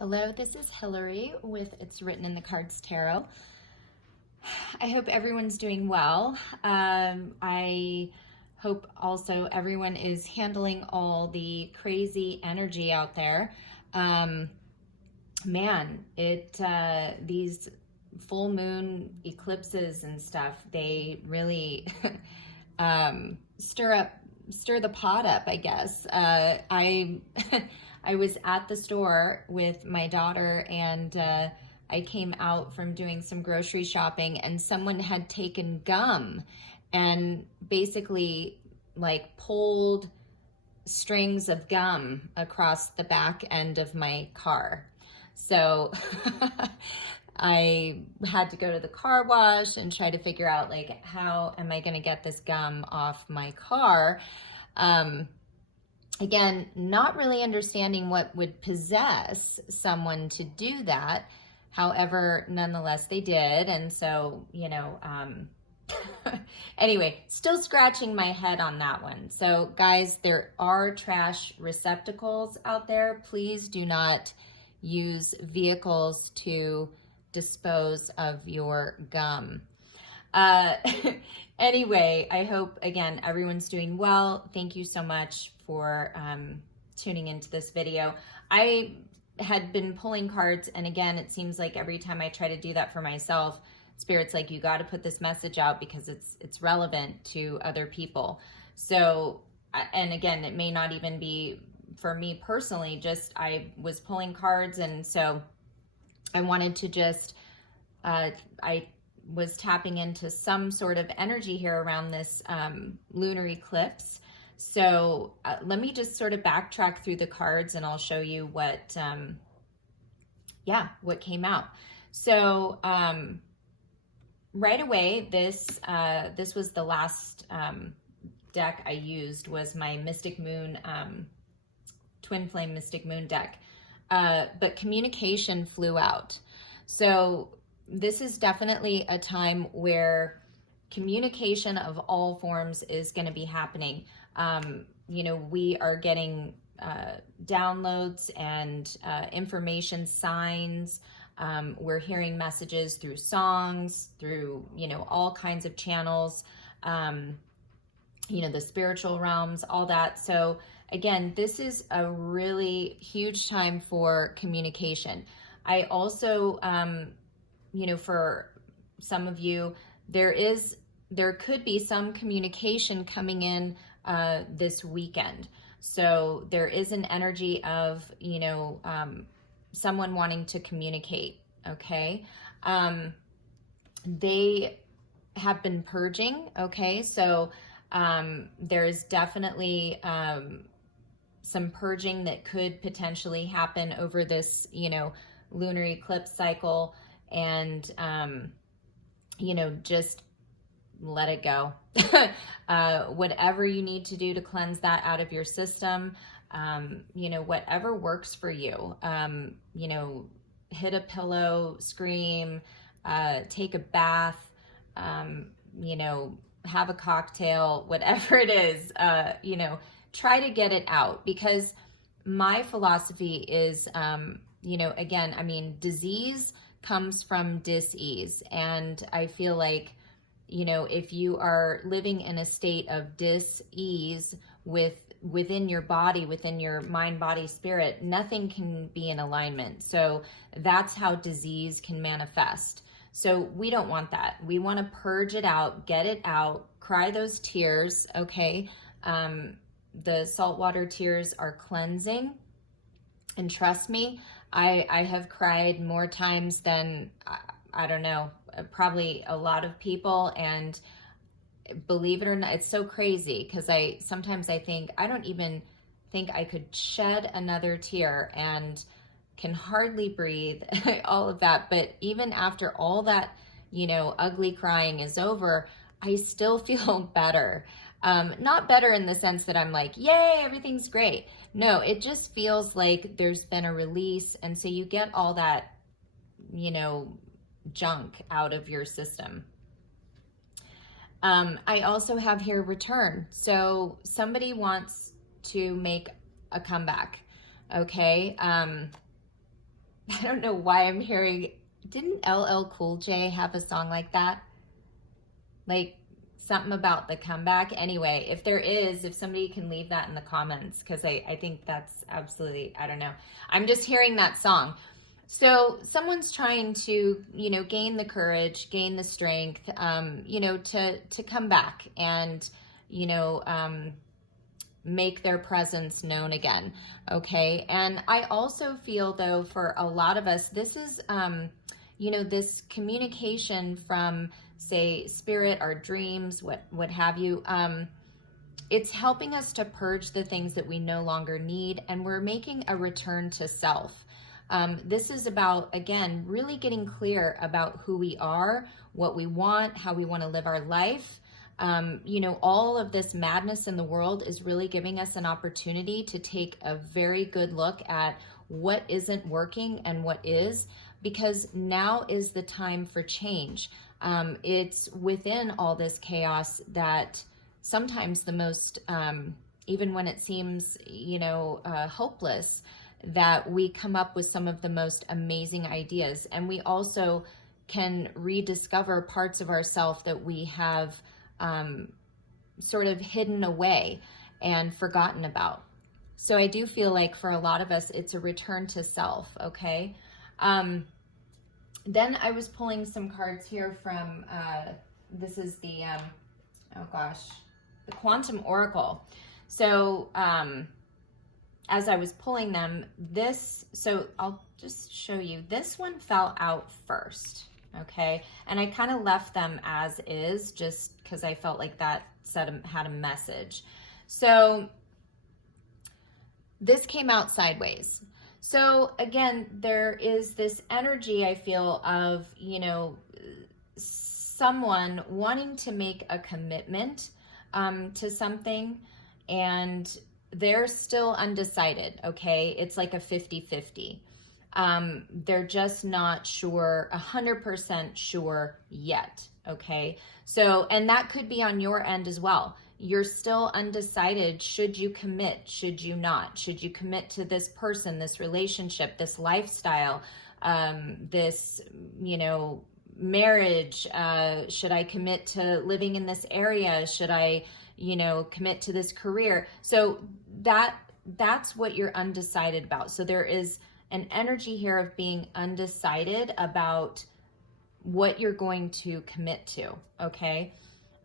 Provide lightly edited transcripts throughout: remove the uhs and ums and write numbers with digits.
Hello, this is Hillary with It's Written in the Cards Tarot. I hope everyone's doing well. I hope also everyone is handling all the crazy energy out there. These full moon eclipses and stuff, they really stir the pot up, I guess. I was at the store with my daughter, and I came out from doing some grocery shopping, and someone had taken gum and basically like pulled strings of gum across the back end of my car. So I had to go to the car wash and try to figure out, like, how am I going to get this gum off my car? Again, not really understanding what would possess someone to do that. However, nonetheless, they did. And so, anyway, still scratching my head on that one. So guys, there are trash receptacles out there. Please do not use vehicles to dispose of your gum. Anyway, I hope, again, everyone's doing well. Thank you so much for tuning into this video. I had been pulling cards, and again, it seems like every time I try to do that for myself, Spirit's like, you got to put this message out because it's relevant to other people. So, and again, it may not even be for me personally, just I was pulling cards, and so I wanted to just, I was tapping into some sort of energy here around this lunar eclipse. So let me just sort of backtrack through the cards, and I'll show you what, what came out. So right away, this was the last deck I used, was my Mystic Moon, Twin Flame Mystic Moon deck. But communication flew out. So this is definitely a time where communication of all forms is going to be happening. We are getting downloads and information signs. We're hearing messages through songs, through, all kinds of channels, the spiritual realms, all that. So again, this is a really huge time for communication. I also, for some of you, there could be some communication coming in this weekend. So there is an energy of, someone wanting to communicate, okay? They have been purging, okay? So there's definitely some purging that could potentially happen over this, lunar eclipse cycle. And, just let it go. Whatever you need to do to cleanse that out of your system, whatever works for you, hit a pillow, scream, take a bath, have a cocktail, whatever it is, try to get it out, because my philosophy is, again, disease comes from dis-ease. And I feel like, if you are living in a state of dis-ease within your body, within your mind, body, spirit, nothing can be in alignment. So that's how disease can manifest. So we don't want that. We want to purge it out, get it out, cry those tears, okay? The saltwater tears are cleansing. And trust me, I have cried more times than, I don't know, probably a lot of people. And believe it or not, it's so crazy, because sometimes I think, I don't even think I could shed another tear and can hardly breathe, all of that. But even after all that, ugly crying is over, I still feel better. Not better in the sense that I'm like, yay, everything's great. No, it just feels like there's been a release. And so you get all that, junk out of your system. I also have here return. So somebody wants to make a comeback. Okay. I don't know why I'm hearing, didn't LL Cool J have a song like that? Like something about the comeback. Anyway, if there is, if somebody can leave that in the comments, because I think that's absolutely, I don't know. I'm just hearing that song. So someone's trying to, you know, gain the courage, gain the strength, you know, to come back and, you know, make their presence known again. Okay. And I also feel though, for a lot of us, this is, you know, this communication from, say, spirit, our dreams, what have you. It's helping us to purge the things that we no longer need, and we're making a return to self. This is about, again, really getting clear about who we are, what we want, how we want to live our life. You know, all of this madness in the world is really giving us an opportunity to take a very good look at what isn't working and what is, because now is the time for change. It's within all this chaos that sometimes the most, even when it seems, you know, hopeless, that we come up with some of the most amazing ideas. And we also can rediscover parts of ourselves that we have sort of hidden away and forgotten about. So I do feel like for a lot of us, it's a return to self, okay? Then I was pulling some cards here from, this is the, oh gosh, the Quantum Oracle. So as I was pulling them, so I'll just show you, this one fell out first. Okay, and I kind of left them as is just because I felt like that had a message. So this came out sideways. So again, there is this energy I feel of, you know, someone wanting to make a commitment to something, and they're still undecided, okay? It's like a 50-50. They're just not sure, 100% sure yet, okay? So, and that could be on your end as well. You're still undecided. Should you commit? Should you not? Should you commit to this person, this relationship, this lifestyle, this, you know, marriage? Should I commit to living in this area? Should I, you know, commit to this career? So that's what you're undecided about. So there is an energy here of being undecided about what you're going to commit to, okay?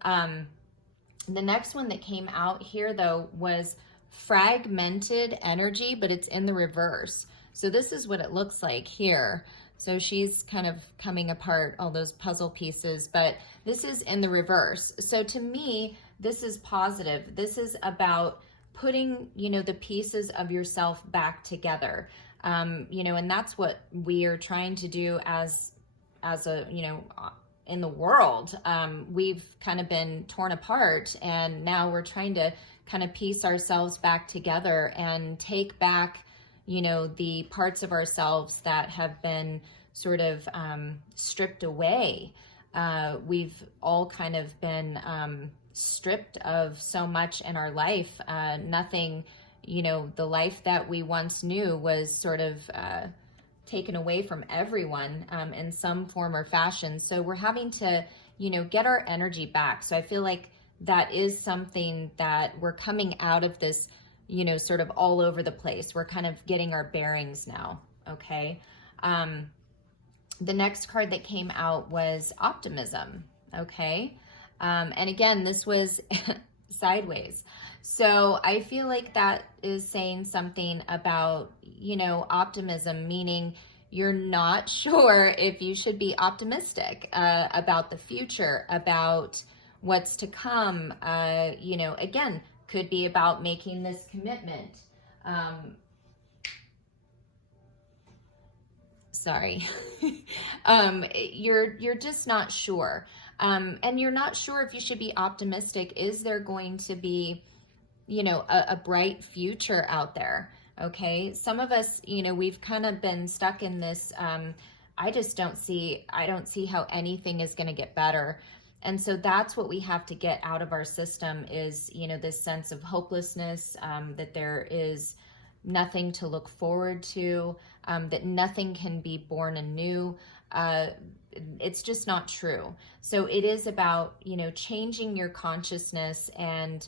The next one that came out here, though, was fragmented energy, but it's in the reverse. So this is what it looks like here. So she's kind of coming apart, all those puzzle pieces, but this is in the reverse. So to me, this is positive. This is about putting, you know, the pieces of yourself back together. You know, and that's what we are trying to do as a, you know, in the world. We've kind of been torn apart, and now we're trying to kind of piece ourselves back together and take back, you know, the parts of ourselves that have been sort of stripped away. We've all kind of been stripped of so much in our life. Nothing, you know, the life that we once knew was sort of taken away from everyone in some form or fashion. So we're having to, you know, get our energy back. So I feel like that is something that we're coming out of this, you know, sort of all over the place. We're kind of getting our bearings now, okay? The next card that came out was optimism, okay? And again, this was sideways. So I feel like that is saying something about, you know, optimism, meaning you're not sure if you should be optimistic about the future, about what's to come. You know, again, could be about making this commitment. Sorry. You're just not sure. And you're not sure if you should be optimistic. Is there going to be, you know, a bright future out there? Okay. Some of us, you know, we've kind of been stuck in this, I don't see how anything is going to get better. And so that's what we have to get out of our system is, you know, this sense of hopelessness, that there is, nothing to look forward to, that nothing can be born anew. It's just not true. So it is about, changing your consciousness and,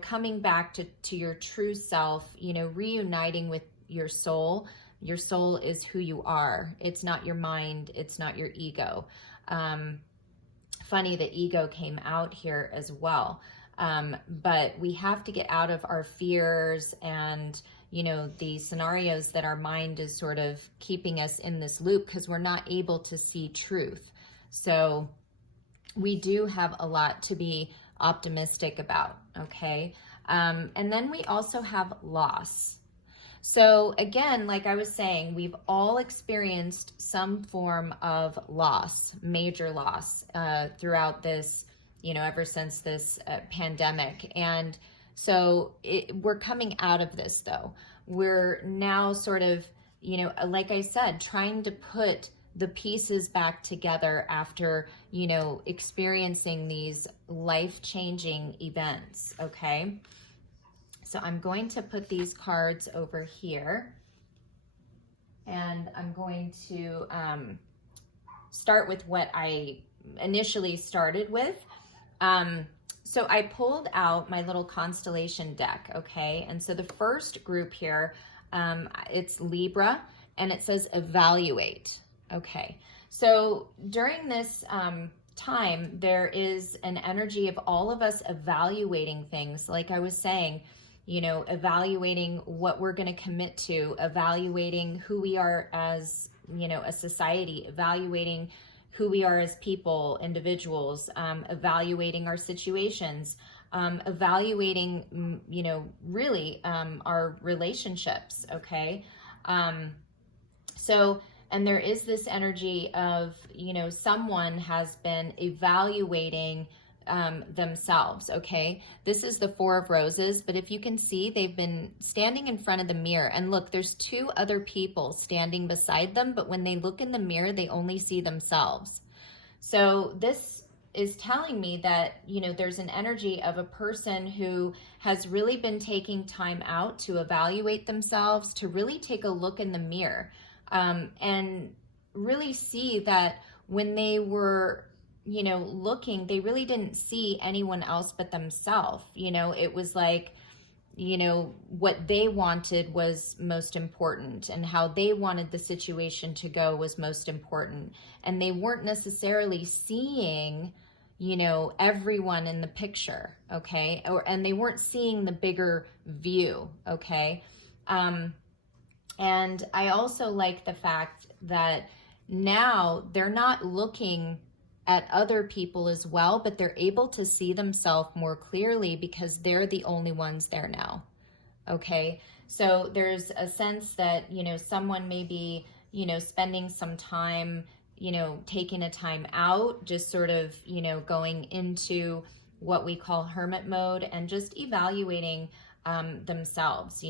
coming back to your true self, reuniting with your soul. Your soul is who you are. It's not your mind. It's not your ego. Funny, the ego came out here as well. But we have to get out of our fears and, the scenarios that our mind is sort of keeping us in this loop because we're not able to see truth. So we do have a lot to be optimistic about, okay? And then we also have loss. So again, like I was saying, we've all experienced some form of loss, major loss, throughout this, ever since this pandemic. And so we're coming out of this though. We're now sort of, like I said, trying to put the pieces back together after, experiencing these life-changing events, okay? So I'm going to put these cards over here, and I'm going to start with what I initially started with. So I pulled out my little constellation deck, okay? And so the first group here, it's Libra, and it says evaluate, okay? So during this time, there is an energy of all of us evaluating things, like I was saying, evaluating what we're going to commit to, evaluating who we are as, a society, evaluating who we are as people, individuals, evaluating our situations, evaluating, really our relationships, okay? And there is this energy of, someone has been evaluating themselves, okay? This is the Four of Roses, but if you can see, they've been standing in front of the mirror, and look, there's two other people standing beside them, but when they look in the mirror, they only see themselves. So this is telling me that, there's an energy of a person who has really been taking time out to evaluate themselves, to really take a look in the mirror, and really see that when they were looking, they really didn't see anyone else but themselves. It was like, what they wanted was most important, and how they wanted the situation to go was most important. And they weren't necessarily seeing, everyone in the picture, okay? And they weren't seeing the bigger view, okay? And I also like the fact that now they're not looking at other people as well, but they're able to see themselves more clearly because they're the only ones there now, okay? So there's a sense that, someone may be, spending some time, taking a time out, just sort of, going into what we call hermit mode and just evaluating themselves,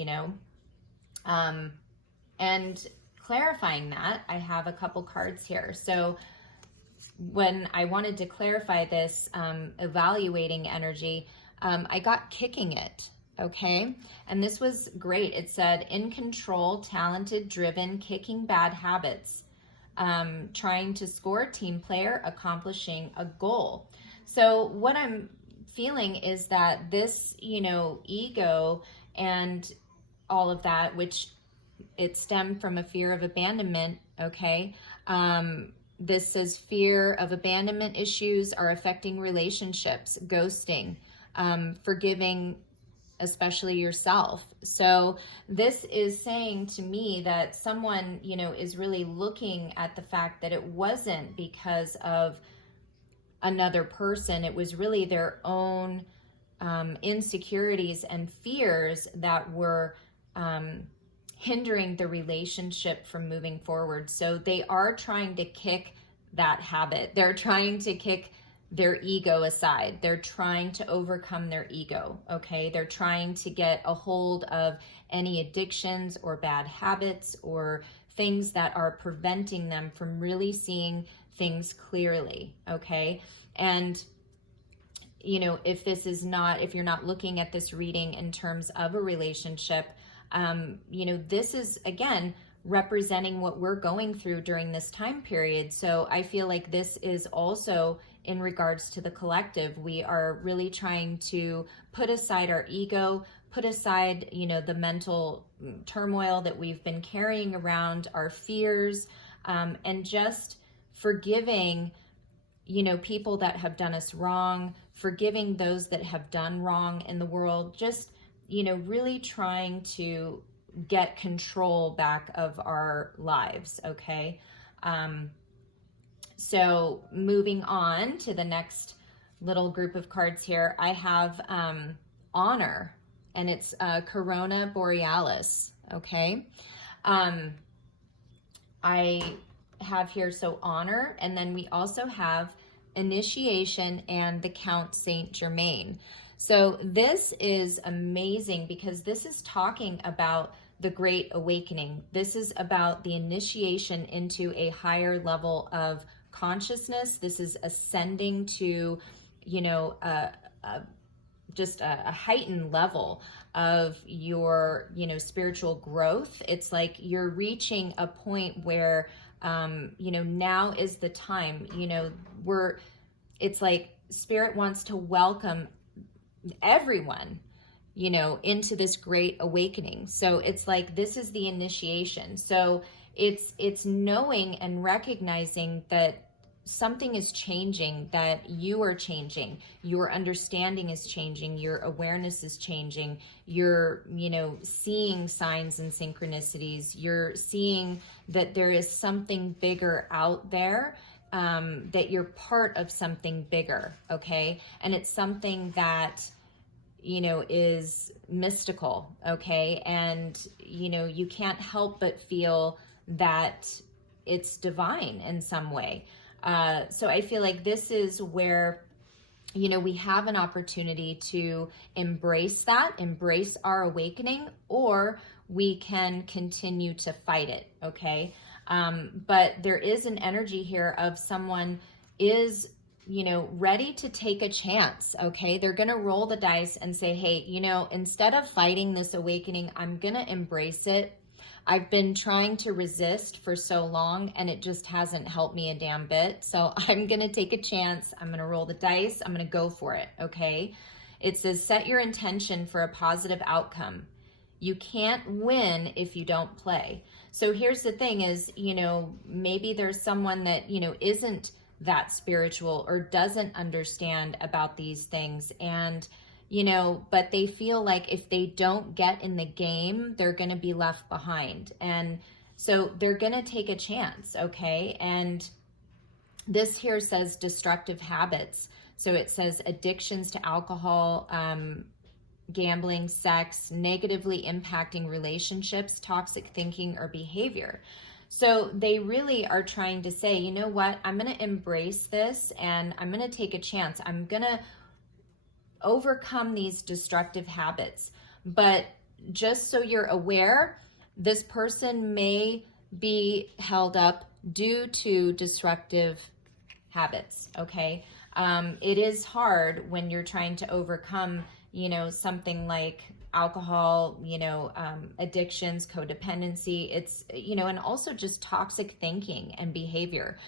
and clarifying that, I have a couple cards here. So when I wanted to clarify this evaluating energy, I got kicking it, okay? And this was great. It said, in control, talented, driven, kicking bad habits, trying to score, team player, accomplishing a goal. So what I'm feeling is that this, ego and all of that, which it stemmed from a fear of abandonment, okay? This says fear of abandonment issues are affecting relationships, ghosting, forgiving, especially yourself. So this is saying to me that someone, is really looking at the fact that it wasn't because of another person. It was really their own insecurities and fears that were hindering the relationship from moving forward. So they are trying to kick that habit. They're trying to kick their ego aside. They're trying to overcome their ego, okay? They're trying to get a hold of any addictions or bad habits or things that are preventing them from really seeing things clearly, okay? And if you're not looking at this reading in terms of a relationship, You know, this is, again, representing what we're going through during this time period. So I feel like this is also in regards to the collective. We are really trying to put aside our ego, put aside, you know, the mental turmoil that we've been carrying around, our fears, and just forgiving, you know, people that have done us wrong, forgiving those that have done wrong in the world, just, you know, really trying to get control back of our lives, okay? So moving on to the next little group of cards here, I have Honor, and it's Corona Borealis, okay? I have here, so Honor, and then we also have Initiation and the Count Saint Germain. So this is amazing because this is talking about the Great Awakening. This is about the initiation into a higher level of consciousness. This is ascending to, you know, just a heightened level of your, you know, spiritual growth. It's like you're reaching a point where, you know, now is the time, you know, it's like Spirit wants to welcome everyone, you know, into this great awakening. So it's like, this is the initiation. So it's knowing and recognizing that something is changing, that you are changing, your understanding is changing, your awareness is changing, you're, you know, seeing signs and synchronicities, you're seeing that there is something bigger out there, that you're part of something bigger, okay? And it's something that, you know, is mystical, okay? And, you know, you can't help but feel that it's divine in some way. So I feel like this is where, you know, we have an opportunity to embrace that, embrace our awakening, or we can continue to fight it, okay? But there is an energy here of someone is, you know, ready to take a chance, okay? They're going to roll the dice and say, hey, you know, instead of fighting this awakening, I'm going to embrace it. I've been trying to resist for so long and it just hasn't helped me a damn bit. So I'm going to take a chance. I'm going to roll the dice. I'm going to go for it, okay? It says, set your intention for a positive outcome. You can't win if you don't play. So here's the thing is, you know, maybe there's someone that, you know, isn't that spiritual or doesn't understand about these things, and, you know, but they feel like if they don't get in the game, they're going to be left behind. And so they're going to take a chance, okay? And this here says destructive habits. So it says addictions to alcohol, gambling, sex, negatively impacting relationships, toxic thinking or behavior. So they really are trying to say, you know what, I'm going to embrace this and I'm going to take a chance. I'm going to overcome these destructive habits. But just so you're aware, this person may be held up due to destructive habits, okay? It is hard when you're trying to overcome, you know, something like alcohol, you know, addictions, codependency. It's, you know, and also just toxic thinking and behavior,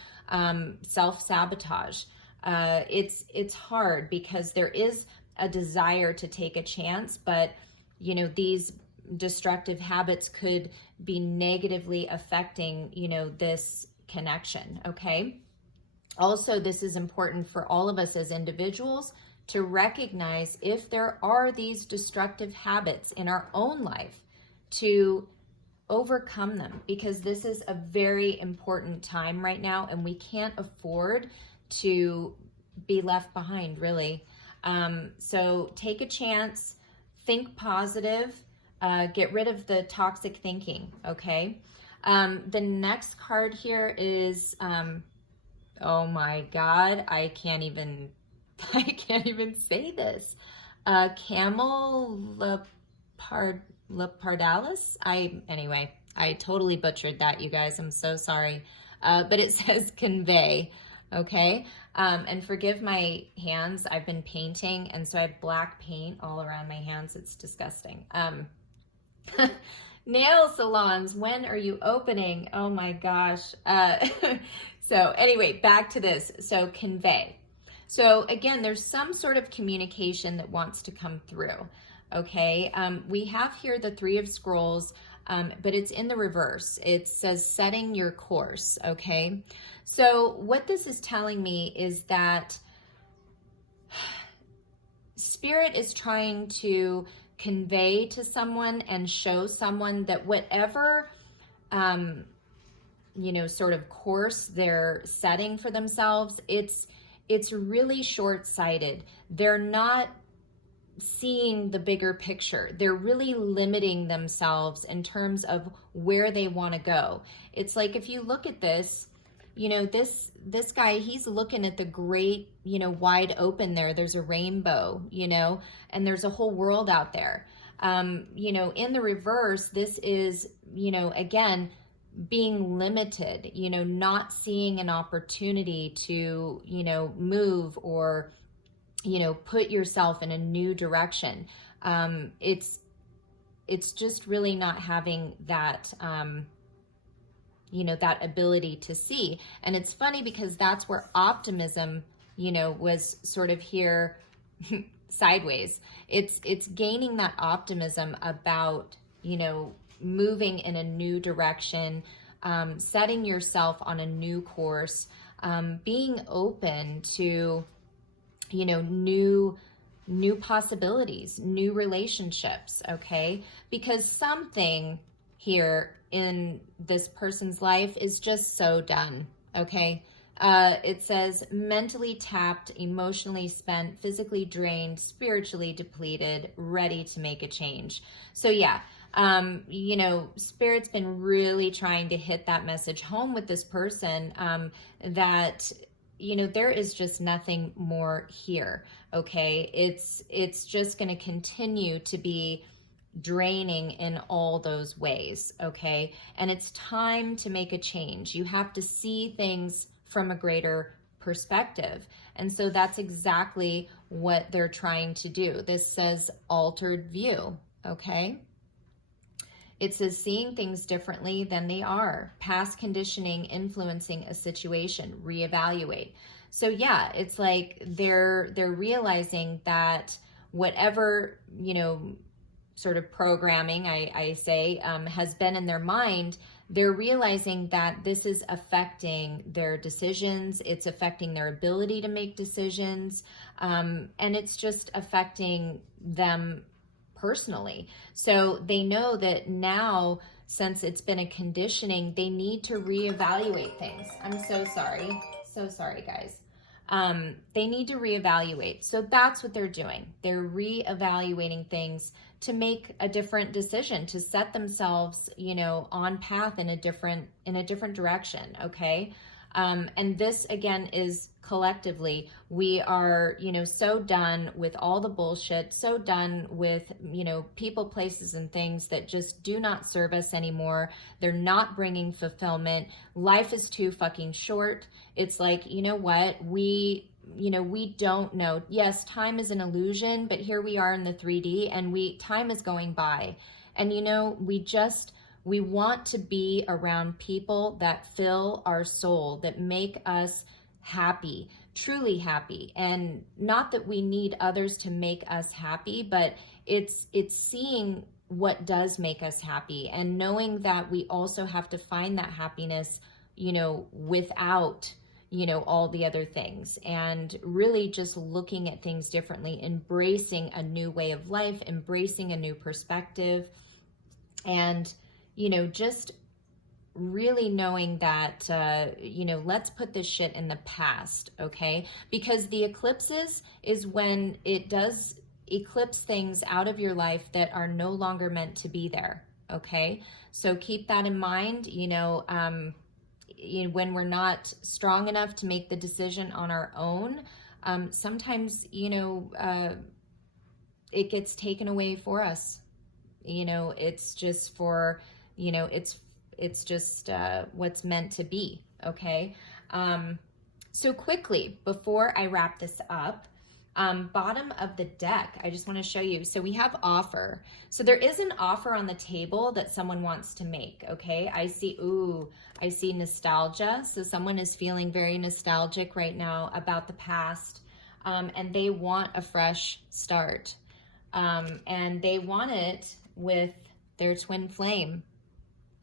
self-sabotage. It's hard because there is a desire to take a chance, but, you know, these destructive habits could be negatively affecting, you know, this connection, okay? Also, this is important for all of us as individuals to recognize if there are these destructive habits in our own life, to overcome them, because this is a very important time right now and we can't afford to be left behind, really. So take a chance, think positive, get rid of the toxic thinking, okay? The next card here is, oh my God, I can't even say this. Camel lepardalis. Anyway, I totally butchered that, you guys. I'm so sorry. But it says convey, okay? And forgive my hands. I've been painting, and so I have black paint all around my hands. It's disgusting. Nail salons, when are you opening? Oh my gosh. So anyway, back to this. So convey. So again, there's some sort of communication that wants to come through. Okay. We have here the Three of Scrolls, but it's in the reverse. It says setting your course. Okay. So what this is telling me is that Spirit is trying to convey to someone and show someone that whatever, sort of course they're setting for themselves, it's really short-sighted. They're not seeing the bigger picture. They're really limiting themselves in terms of where they want to go. It's like, if you look at this, this guy, he's looking at the great, wide open there. There's a rainbow, and there's a whole world out there. In the reverse, this is, again, being limited, not seeing an opportunity to, move or, put yourself in a new direction. It's just really not having that, that ability to see. And it's funny because that's where optimism, was sort of here sideways. It's gaining that optimism about, moving in a new direction, setting yourself on a new course, being open to, new possibilities, new relationships, okay? Because something here in this person's life is just so done, okay? It says mentally tapped, emotionally spent, physically drained, spiritually depleted, ready to make a change. So yeah, Spirit's been really trying to hit that message home with this person, that, there is just nothing more here, okay? It's just going to continue to be draining in all those ways, okay? And it's time to make a change. You have to see things from a greater perspective. And so that's exactly what they're trying to do. This says altered view, okay? It says seeing things differently than they are, past conditioning influencing a situation, reevaluate. So yeah, it's like they're realizing that whatever, sort of programming, I say, has been in their mind, they're realizing that this is affecting their decisions, it's affecting their ability to make decisions, and it's just affecting them personally. So they know that now, since it's been a conditioning, they need to reevaluate things. I'm so sorry. So sorry, guys. They need to reevaluate. So that's what they're doing. They're reevaluating things to make a different decision, to set themselves, on path in a different direction. Okay. And this again is collectively, we are, so done with all the bullshit, so done with, people, places, and things that just do not serve us anymore. They're not bringing fulfillment. Life is too fucking short. It's like, you know what? We don't know. Yes, time is an illusion, but here we are in the 3D and time is going by. And, we want to be around people that fill our soul, that make us happy, truly happy. And not that we need others to make us happy, but it's seeing what does make us happy and knowing that we also have to find that happiness, without, all the other things, and really just looking at things differently, embracing a new way of life, embracing a new perspective, and just really knowing that, let's put this shit in the past, okay? Because the eclipses is when it does eclipse things out of your life that are no longer meant to be there, okay? So keep that in mind, when we're not strong enough to make the decision on our own, sometimes, it gets taken away for us. It's just for, it's just what's meant to be, okay? So quickly, before I wrap this up, Bottom of the deck, I just want to show you. So we have offer. So there is an offer on the table that someone wants to make, okay? I see nostalgia. So someone is feeling very nostalgic right now about the past, and they want a fresh start. And they want it with their twin flame,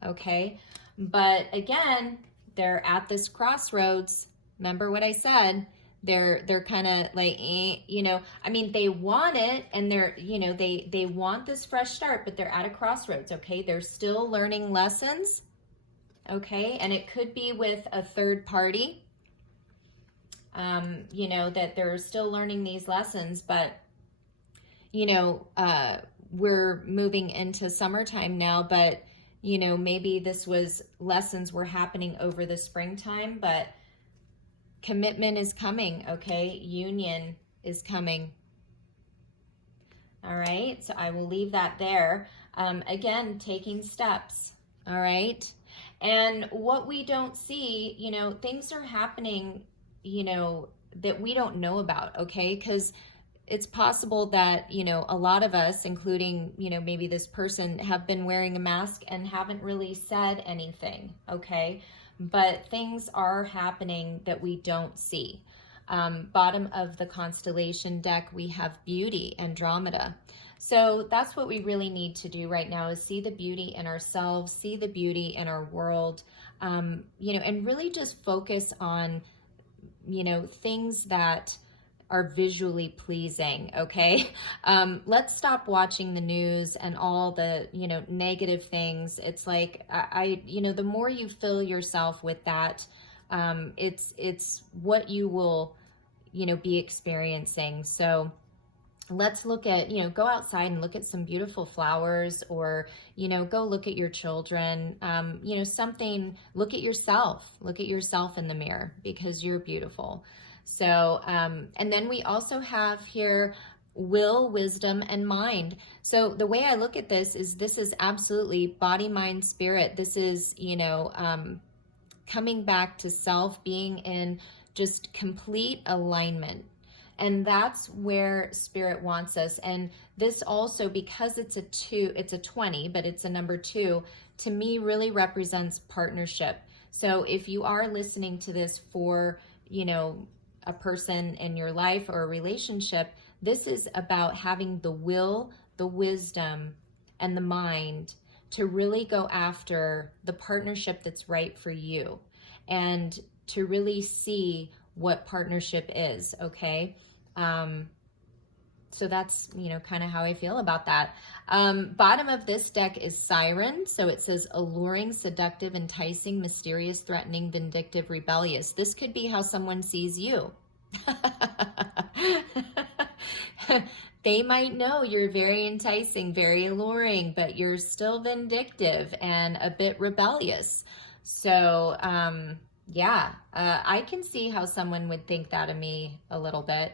okay? But again, they're at this crossroads. Remember what I said? They're kind of like, you know, I mean, they want it, and they're, you know, they want this fresh start, but they're at a crossroads, okay? They're still learning lessons, okay? And it could be with a third party, you know, that they're still learning these lessons, but, you know, we're moving into summertime now, but, you know, maybe this was lessons were happening over the springtime, but commitment is coming, okay? Union is coming. All right, so I will leave that there. Again, taking steps, all right? And what we don't see, you know, things are happening, you know, that we don't know about, okay? Because it's possible that, you know, a lot of us, including, you know, maybe this person, have been wearing a mask and haven't really said anything, okay? But things are happening that we don't see. Bottom of the constellation deck, we have beauty, Andromeda. So that's what we really need to do right now, is see the beauty in ourselves, see the beauty in our world, you know, and really just focus on, you know, things that are visually pleasing, okay? Let's stop watching the news and all the, you know, negative things. It's like, you know, the more you fill yourself with that, it's what you will, you know, be experiencing. So let's look at, you know, go outside and look at some beautiful flowers, or, you know, go look at your children, you know, something, look at yourself in the mirror, because you're beautiful. So, and then we also have here will, wisdom, and mind. So the way I look at this is absolutely body, mind, spirit. This is, you know, coming back to self, being in just complete alignment. And that's where spirit wants us. And this also, because it's a 2, it's a 20, but it's a number 2, to me really represents partnership. So if you are listening to this for, you know, a person in your life or a relationship, this is about having the will, the wisdom, and the mind to really go after the partnership that's right for you, and to really see what partnership is, okay? So that's, you know, kind of how I feel about that. Bottom of this deck is Siren. So it says alluring, seductive, enticing, mysterious, threatening, vindictive, rebellious. This could be how someone sees you. They might know you're very enticing, very alluring, but you're still vindictive and a bit rebellious. So, yeah, I can see how someone would think that of me a little bit.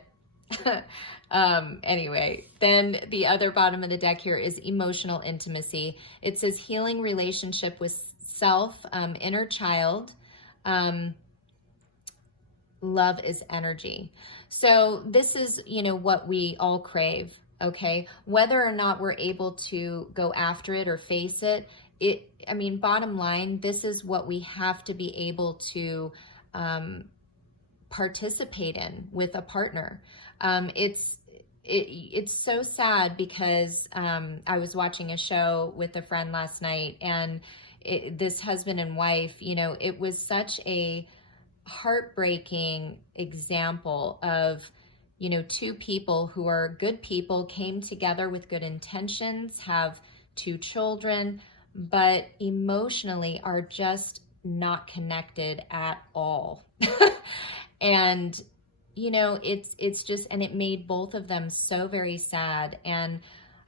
Anyway, then the other bottom of the deck here is emotional intimacy. It says healing relationship with self, inner child, love is energy. So this is, you know, what we all crave, okay? Whether or not we're able to go after it or face it, I mean, bottom line, this is what we have to be able to participate in with a partner. It's so sad because I was watching a show with a friend last night, and this husband and wife, you know, it was such a heartbreaking example of, you know, two people who are good people, came together with good intentions, have 2 children, but emotionally are just not connected at all. And, you know, it's just, and it made both of them so very sad. And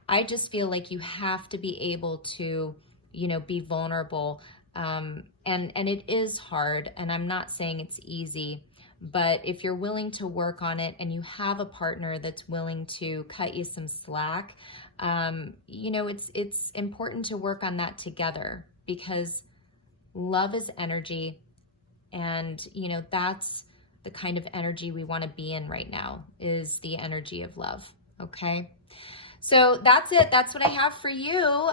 I just feel like you have to be able to, you know, be vulnerable. And it is hard, and I'm not saying it's easy, but if you're willing to work on it and you have a partner that's willing to cut you some slack, you know, it's important to work on that together, because love is energy. And, you know, that's the kind of energy we want to be in right now is the energy of love. Okay. So that's it. That's what I have for you.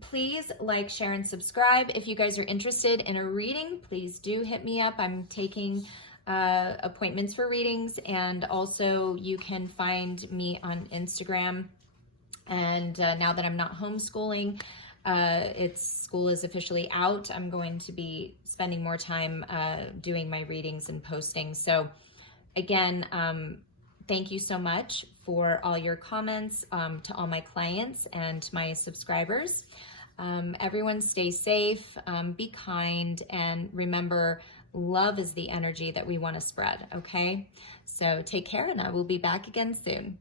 Please like, share, and subscribe. If you guys are interested in a reading, please do hit me up. I'm taking appointments for readings, and also you can find me on Instagram. And now that I'm not homeschooling, school is officially out, I'm going to be spending more time doing my readings and posting. So again, thank you so much for all your comments, to all my clients and my subscribers. Everyone stay safe, be kind, and remember, love is the energy that we want to spread, okay? So take care, and I will be back again soon.